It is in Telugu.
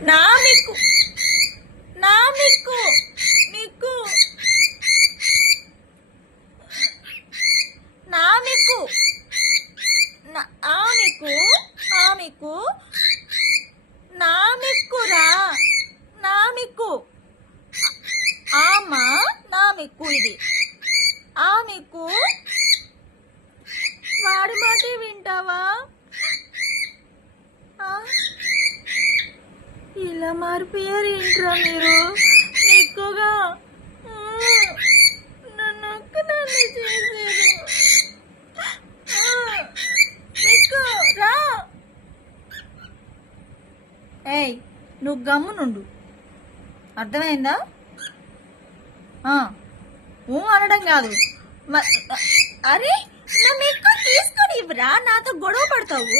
నా మిక్కు నా మిక్కు మిక్కు నా మిక్కు ఆమెకు ఆమెకు నా మిక్కురా నా మిక్కు ఆమా నా మిక్కు ఇది ఆమెకు వాడి మాటే వింటావా? ఇలా మారిపోయారు ఏంట్రా మీరు ఎక్కువగా నన్ను చేశారు. మీకు రా ఏయ్ నువ్వు గమ్మునుండు, అర్థమైందా? అనడం కాదు. అరే నా మీకు తీసుకొని ఇవ్వరా, నాతో గొడవ పడతావు.